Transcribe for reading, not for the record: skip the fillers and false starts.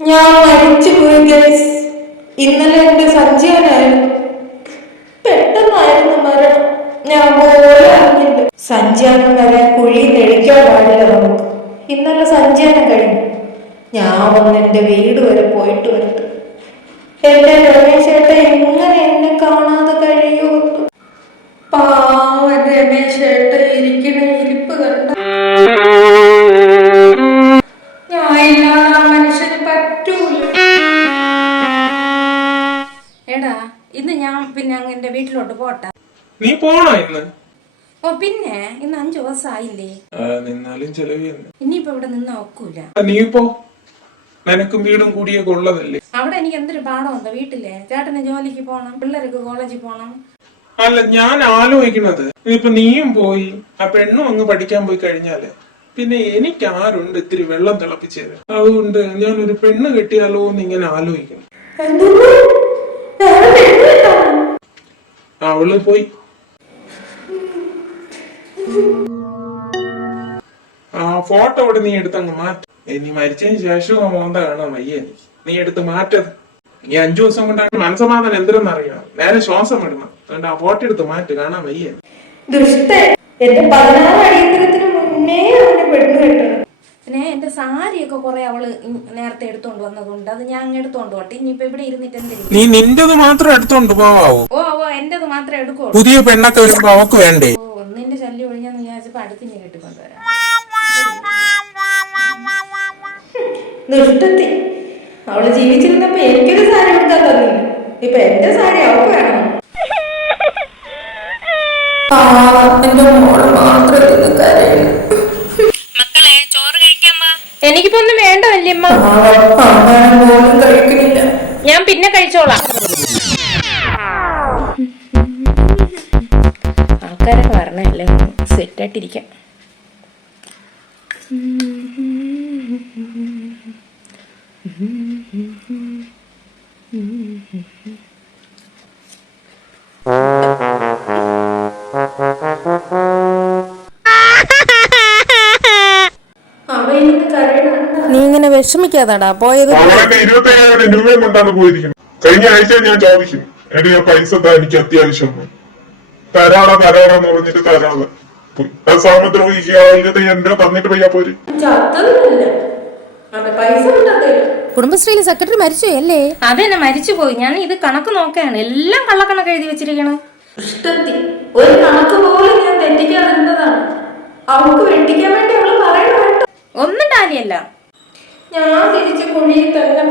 ഞാൻ മരിച്ചു പോയി ഗൈസ്. ഇന്നലെ എന്റെ സഞ്ചയനായിരുന്നു. പെട്ടെന്നായിരുന്നു മരണം. ഞാൻ പോലെ അറിഞ്ഞില്ല. സഞ്ചയനം വരെ കുഴിയിൽ നെഴിക്കാൻ പാടില്ല നമുക്ക്. ഇന്നലെ സഞ്ചയനം കഴിഞ്ഞു. ഞാൻ വന്ന് എന്റെ വീട് വരെ പോയിട്ട് വരട്ടെ. എന്റെ രമേശേട്ട എങ്ങനെ എന്നെ കാണാതെ കഴിയൂ? പാവ രമേശേട്ട ഇരിക്കണ ഇരിപ്പ് കണ്ട ഞാനില്ലാതെ ആ മനുഷ്യന് പറ്റൂല. എടാ ഇന്ന് ഞാൻ പിന്നെ എന്റെ വീട്ടിലോട്ട് പോട്ടെ. നീ പോണോ ഇന്ന്? ഓ പിന്നെ ഇന്ന് 5 ദിവസമായില്ലേ. നിന്നാലും ചെലവ് ഇനിയിപ്പോ ഇവിടെ നിന്നാ ഒക്കൂല. നീ പോ, നിനക്കും വീടും കൂടിയൊക്കെ ഉള്ളതല്ലേ. അവിടെ എനിക്ക് എന്തൊരു പാടമുണ്ടോ വീട്ടിലെ. ചേട്ടന് ജോലിക്ക് പോണം, പിള്ളേർക്ക് കോളേജിൽ പോണം. അല്ല, ഞാൻ ആലോചിക്കണത് ഇപ്പൊ നീയും പോയി ആ പെണ്ണും അങ്ങ് പഠിക്കാൻ പോയി കഴിഞ്ഞാല് പിന്നെ എനിക്ക് ആരുണ്ട് ഇത്തിരി വെള്ളം തിളപ്പിച്ചത്. അതുകൊണ്ട് ഞാൻ ഒരു പെണ്ണ് കെട്ടിയാലോ എന്ന് ഇങ്ങനെ ആലോചിക്കണം. അവള് പോയി. ആ ഫോട്ടോ ഇവിടെ നീ എടുത്തങ്ങ് മാറ്റ. നീ മരിച്ചതിന് ശേഷവും മോന്ത കാണാൻ വയ്യ. നീ എടുത്ത് മാറ്റത്. ഈ 5 ദിവസം കൊണ്ടാണ് മനസ്സമാധാനം എന്തിനെന്നറിയണം. നേരെ ശ്വാസം വിടണം. അതുകൊണ്ട് ആ ഫോട്ടോ എടുത്ത് മാറ്റ്, കാണാൻ വയ്യ. എന്റെ 16 അടിയന്തരത്തിന് മുന്നേ അവന് പെണ്ണ് കെട്ടണം. പിന്നെ എന്റെ സാരിയൊക്കെ കുറെ അവള് നേരത്തെ എടുത്തോണ്ട് വന്നതുകൊണ്ട് അത് ഞാൻ എടുത്തോണ്ട് പോട്ടെ. ഇനിയിപ്പോ ഇവിടെ ഇരുന്നിട്ട് എന്തെങ്കിലും. നീ നിന്റത് മാത്രം എടുത്തോണ്ട് പോവാവൂ. ഓ എന്റത് മാത്രമേ എടുക്കൂ. പുതിയ പെണ്ണൊക്കെ വരുമ്പോ അവക്ക് വേണ്ടേ? ഓ ഒന്നിന്റെ ശല്യം ഒഴിഞ്ഞാന്ന് വിചാരിച്ചപ്പോ അടുത്തിന് കെട്ടിക്കൊണ്ടുവരാം. ദുഷ്ടത്തി. അവള് ജീവിച്ചിരുന്നപ്പോ എനിക്കൊരു സാരി എടുക്കാൻ തന്നില്ല. ഇപ്പൊ എന്റെ സാരി അവൾക്ക് വേണം. എന്റെ മോള് മാത്രം കരയുന്നു. എനിക്കിപ്പോ ഒന്നും വേണ്ട വല്യമ്മ. പോലും കഴിക്കുന്നില്ല. ഞാൻ പിന്നെ കഴിച്ചോളാം. ആൾക്കാരൊക്കെ പറഞ്ഞല്ലേ സെറ്റായിട്ടിരിക്കാം. നീ ഇങ്ങനെ വിഷമിക്കാതാടാ പോയത്. 25,000 രൂപയും കൊണ്ടാണ് പോയിരിക്കുന്നത്. കഴിഞ്ഞ ആഴ്ച ഞാൻ ചോദിക്കും, എടി ആ പൈസ എനിക്ക് അത്യാവശ്യം തരാളെ പറഞ്ഞിട്ട് തരാളെ സാമദ്രോഹി 25,000 രൂപ തന്നിട്ട് പയ്യാ പോര്. കുടുംബശ്രീയിലെ സെക്രട്ടറി മരിച്ചു അല്ലേ? അതെന്നെ മരിച്ചുപോയി. ഞാൻ ഇത് കണക്ക് നോക്കുകയാണ്. എല്ലാം കള്ളക്കണക്ക് എഴുതി വെച്ചിരിക്കണം. ഒരു കണക്ക് പോലും ഞാൻ തെറ്റിക്കാതിരുന്നതാണ്. അവൾക്ക് വെട്ടിക്കാൻ വേണ്ടി അവള് പറയണ. ഒന്നും കാര്യല്ല. ഞാൻ തിരിച്ച് കുഴിയിൽ തന്നെ